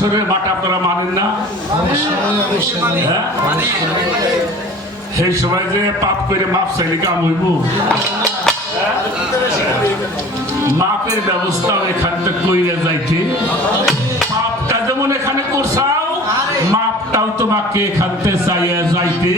হাসরের মাঠ আপনারা মানেন না? সেই সময় যে পাপ করে মাপ চাইলে কাম হইব? মাপের ব্যবস্থা এখান থেকে কইরা যাইতে, পাপটা যেমন এখানে করছাও, মাপটাও তোমাকে এখান থেকে চাইয়া যাইতে।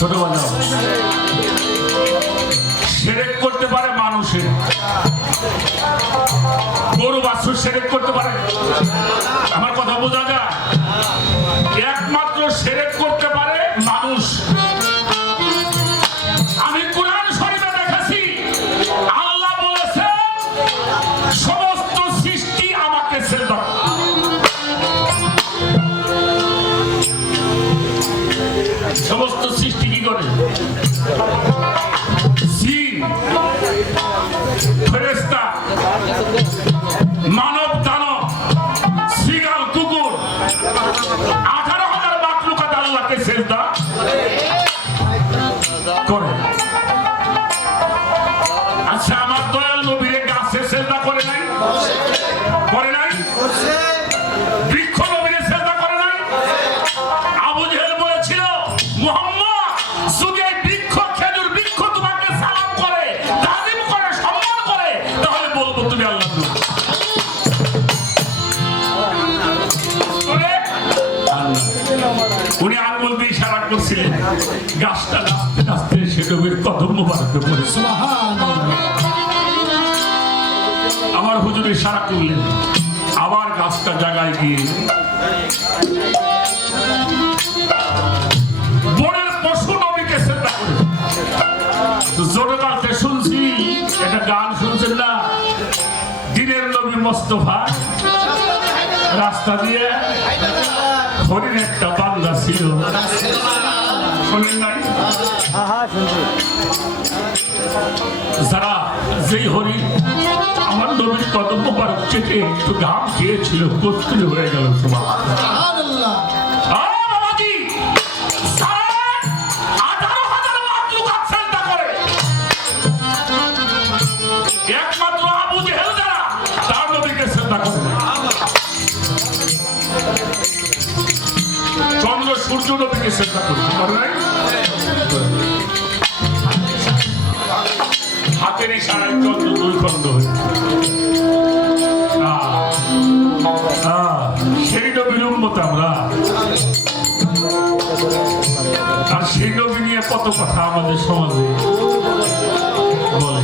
ছোট বাজাও সেরেক করতে পারে মানুষের, গরু বাছুর সেরেক করতে পারে। আমার কথা বোঝা যায়? একমাত্র সেরেক করতে পারে মানুষ। আমি কোরআন শরীফে দেখেছি, আল্লাহ বলেছেন সমস্ত সৃষ্টি আমাকে সেজদা। সমস্ত সৃষ্টি কি করে? জিন, ফেরেশতা, মানব দানব, শিয়াল, কুকুর, 18,000 মাখলুকাত আল্লাহকে সেজদা করে। আচ্ছা, আমার দয়াল নবীর গাছে সেজদা করে নাই? করে নাই? বৃক্ষ নবীরে সেজদা করে নাই? আবু জেহেল বলেছিল, মুহাম্মদ যদি এই বৃক্ষ, খেজুর বৃক্ষ তোমাকে সালাম করে, তাজিম করে, সম্মান করে, তাহলে বলবো তুমি আল্লাহর নবী। উনি আঙ্গুল দিয়ে ইশারা করছিলেন, গাছটা নাচতে নাচতে সে নবীর কদম মোবারকে পড়ে। আমার হুজুর ইশারা করলেন, আবার গাছটা জায়গায় গিয়ে বনের পশু নবীকে সেজদা করে। জোরে কালকে শুনছি একটা গান, শুনছেন না? দিনের নবী মোস্তফা রাস্তা দিয়ে হরিণ একটা বান্দা ছিল, শোনেন নাই? যারা যেই হরিণ আমার নবীর কদম মোবারক চেটে একটু ঘাম খেয়েছিল, কস্তুরি হয়ে গেল। সুবহানাল্লাহ। একমাত্র আবু জেহেল যারা, তার নবীকে সেজদা করে। চন্দ্র সূর্য নবীকে সেজদা করে নাই? হাতের ইশারায় চন্দ্র দুই খণ্ড হয়ে, সেই নবীর উম্মত আমরা। আর সেই নবী নিয়ে কত কথা আমাদের সমাজে বলে।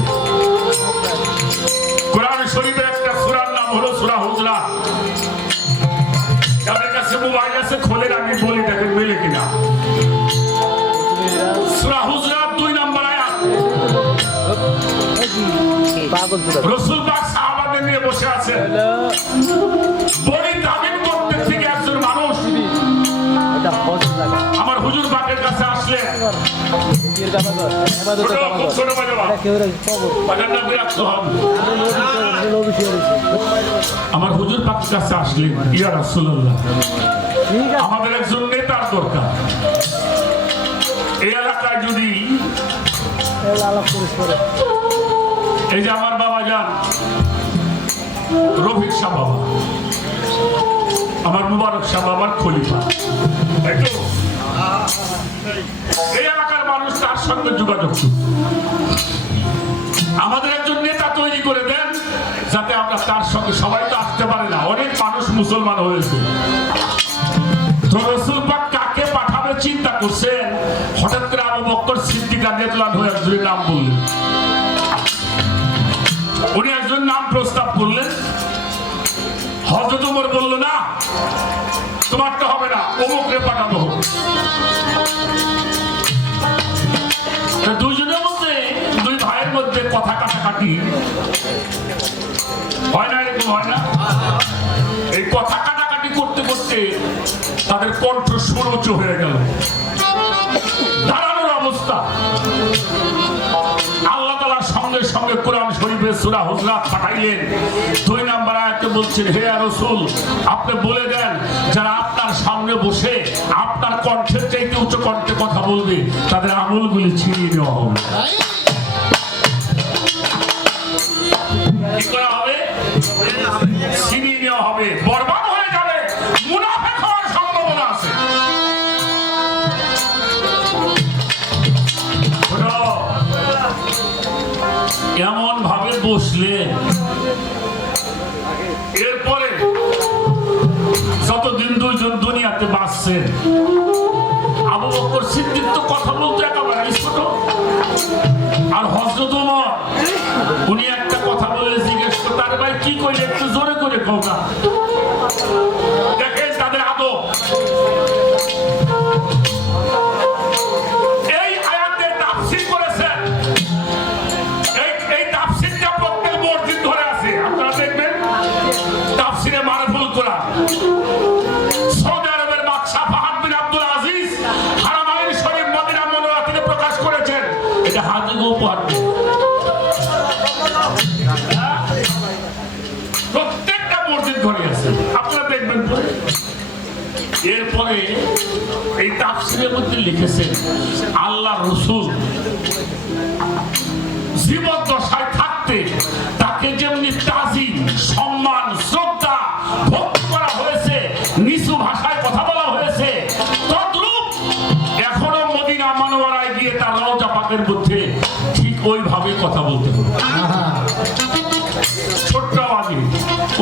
কোরআন শরীফের একটা সূরার নাম হলো সূরা হুজরাত। যাদের কাছে মোবাইল আছে খোলেন, আমি বলি দেখেন মেলে কিনা। সূরা হুজরাত 2 নম্বর আয়াত। রাসূল পাক সাহাবাদের নিয়ে বসে আছেন, বড়ি তামিম করতে থেকে একজন মানুষ আমার হুজুর পাকের কাছে আসলেন। আমার হুজুর পাকের কাছে আসলেন, ইয়া রাসূলুল্লাহ, আমাদের একজন নেতার দরকার। এই এলাকায় যদি এই যে আমার বাবা যান রফিক শাহ বাবা, আমার মুবারক শাহ বাবার খলিফা, তাই তো? এই এলাকার মানুষ তার সঙ্গে যোগাযোগ আমাদের একজন নেতা তৈরি করে দেন, যাতে আমরা তার সঙ্গে, সবাই তো আসতে পারে না, অনেক মানুষ মুসলমান হয়েছে, তো রাসূল পাক কাকে পাঠাবে চিন্তা করছেন। হঠাৎ করে আবু বকর সিদ্দিক রাদিয়াল্লাহু আনহু একজনের নাম বললেন। উনি একজন নাম প্রস্তাব করলেন। হযরত ওমর বলল, না তোমারটা হবে না, অমুকরে পাঠাবো। দুজনের মধ্যে, দুই ভাইয়ের মধ্যে কথা কাটাকাটি হয় না, এরকম হয় না? এই কথা কাটাকাটি করতে করতে তাদের কণ্ঠ সুর উঁচু হয়ে গেল, দাঁড়ানোর অবস্থা। আল্লাহ তাআলা সঙ্গে সঙ্গে কোরআন শরীফের সূরা হুজরাত পাঠাইলেন। 2 নম্বর আয়াতে বলছেন, হে রাসূল, আপনি বলে দেন যারা আপনার সামনে বসে আপনার কণ্ঠের চাইতে উচ্চ কণ্ঠে কথা বলবে তাদের আঙুলগুলি ছিনিয়ে নেওয়া হবে। কি করা হবে? ছিনিয়ে নেওয়া হবে, বরবাদ হয়ে যাবে, মুনাফিক হওয়ার সম্ভাবনা আছে। এমন ভাবে বসলেন, এরপরে যতদিন দুইজন দুনিয়াতে বাঁচছেন, আবু বকর সিদ্দিক তো কথা বলতে একেবারে ছোট, আর হযরত ওমর উনি একটা কথা বলে জিজ্ঞেস করতে, আরে ভাই কি কইলে একটু জোরে করে কও না। দেখেন তাদের আদব। এই আয়াতের তাফসীর করেছেন, এই তাফসীরটা প্রত্যেক মসজিদ ধরে আছে, আপনারা দেখবেন তাফসীরে মারফুল কোরআন। সৌদি আরবের বাদশা ফাহাদ বিন আব্দুল আজিজ হারামাইন শরীফ মদিনা মুনাওয়ারা থেকে প্রকাশ করেছেন। এটা হাদিগো উপহার, প্রত্যেকটা মসজিদ ধরে আছে, আপনারা দেখবেন। এরপরে এই তাফসীরের মধ্যে লিখেছেন, আল্লাহ রাসূল জীবদ্দশায় থাকতে তাকে যেমনি তাজিম, সম্মান, শ্রদ্ধা, ভক্তি করা হয়েছে, নিচু ভাষায় কথা বলা হয়েছে, তদ্রূপ এখনো মদিনা মুনাওয়ারায় গিয়ে তার রওজা পাকের মধ্যে ঠিক ওইভাবে কথা বলতে হবে। ছোট্ট আওয়াজে,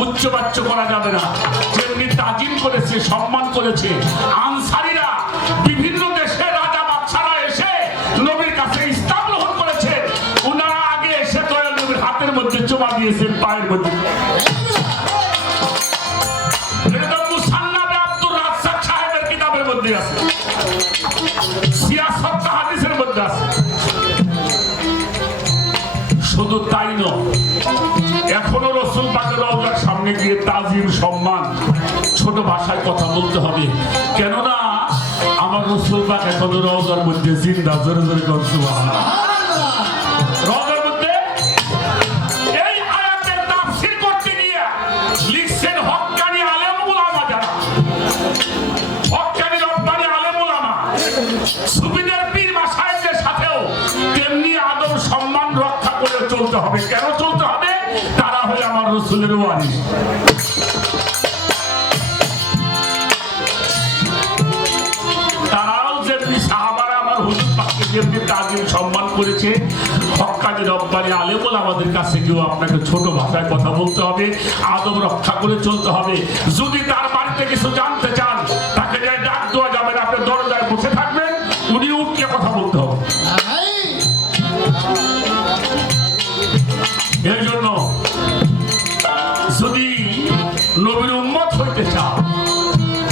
উচ্চবাচ্য করা যাবে না। যেমনি তাজিম করেছে, সম্মান করেছে আনসারীরা, বিভিন্ন দেশে রাজা বাদশারা এসে নবীর কাছে ইসলাম গ্রহণ করেছে, উনারা আগে এসে দয়াল নবীর হাতের মধ্যে চুমা দিয়েছেন, পায়ের মধ্যে। এটা মুসান্নাফে আব্দুর রাজ্জাক সাহেবের কিতাবের মধ্যে আছে, সিয়াসত হাদিসের মধ্যে আছে। শুধু তাই নয়, এখনো রাসূল পাকের রওজার সামনে গিয়ে তাজিম, সম্মান, ছোট ভাষায় কথা বলতে হবে। কেননা আমার রাসূল পাক এখনো রওজার মধ্যে জিন্দা। জোরে জোরে কোন সুবহানাল্লাহ। রওজার মধ্যে এই আয়াতের তাফসীর করতে গিয়ে লিখছেন হক্কানি আলেম উলামা, যারা হক্কানি রব্বানি আলেম উলামা, সুফিদের পীর মাশায়েখদের সাথেও তেমনি আদব সম্মান রক্ষা করে চলতে হবে। কেন চলতে হবে? তারা হলো আমার রাসূলের ওয়ারিস। তারাও যেমনি সাহাবারা আমার হুজুর পাককে যেমনি তাজিম, সম্মান করেছে, হক্কানি রব্বানি আলেম আমাদের কাছে গিয়েও আপনাকে ছোট ভাষায় কথা বলতে হবে, আদব রক্ষা করে চলতে হবে। যদি তার বাড়িতে কিছু জানতে চান, তাকে যাই ডাক দেওয়া যাবে না, আপনি দরজায় বসে থাকবেন, উনি উঠকে কথা বলতে হবে। এই জন্য যদি নবীর উম্মত হইতে চাও,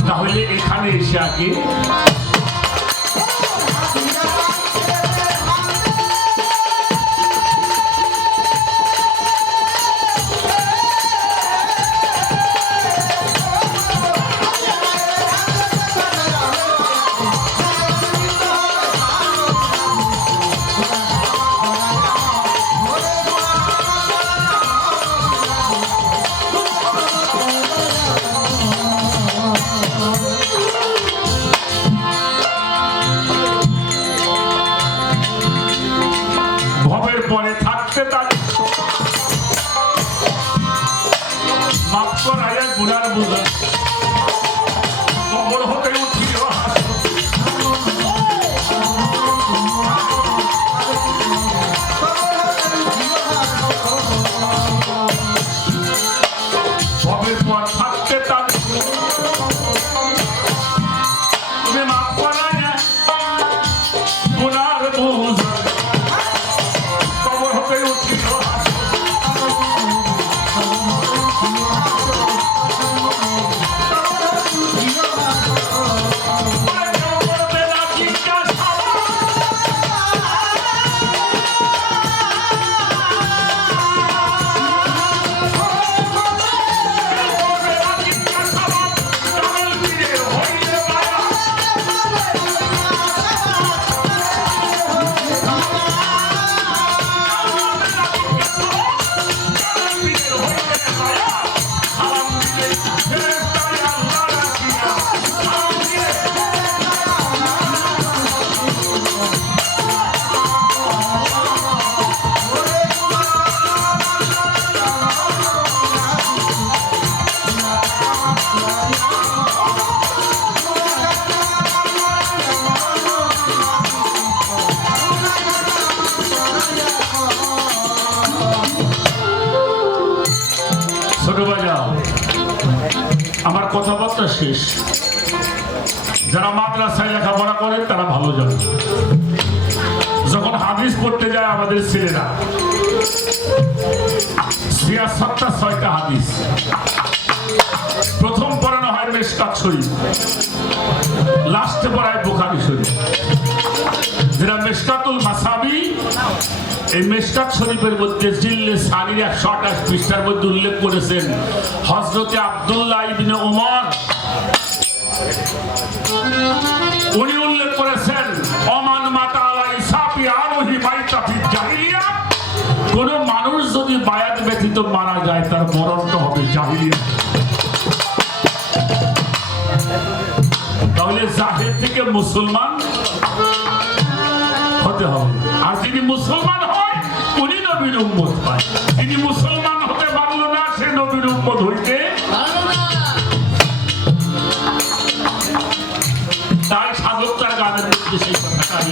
তাহলে এখানে এসে আগে থাকতে তাদের মাফ করাইয়া গুনার বুঝা কবর হতে উঠিল ভবের পর থাকতে তাদের তুমি মাফ করাইয়া গুনার বুঝা কবর হতে উঠিল আমার কথাবার্তা শেষ। যারা মাদ্রাসায় লেখাপড়া করে তারা ভালো জানে, যখন হাদিস পড়তে যায় আমাদের ছেলেরা ৬৬টা হাদিস প্রথম পড়ানো হয় মেশকাত শরীফ, লাস্টে পড়ায় বুখারী শরীফ। যেটা মেশকাতুল মাসাবি, এই মেশকাত শরীফের মধ্যে জিল্লে সানির ১২৮ পৃষ্ঠার মধ্যে উল্লেখ করেছেন হযরতে আব্দুল্লাহ ইবনে উমর, উনি উল্লেখ করেছেন ওমান মাতা আলা ইসাফি আরহি বাইতা ফি জাহিলিয়া, কোন মানুষ যদি বায়াত ব্যতীত মারা যায় তার মরণটা হবে জাহিলিয়া। তাহলে জাহির থেকে মুসলমান হতে হবে, আর যিনি মুসলমান হয় উনি নবীর উম্মত পায়। যিনি মুসলমান হতে পারল না সে নবীর উম্মত হইতে তাই সাধক তার গানের মধ্যে সেই কথাটাই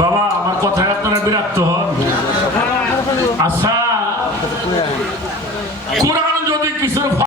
বাবা, আমার কথায় আপনারা বিরক্ত হন? আচ্ছা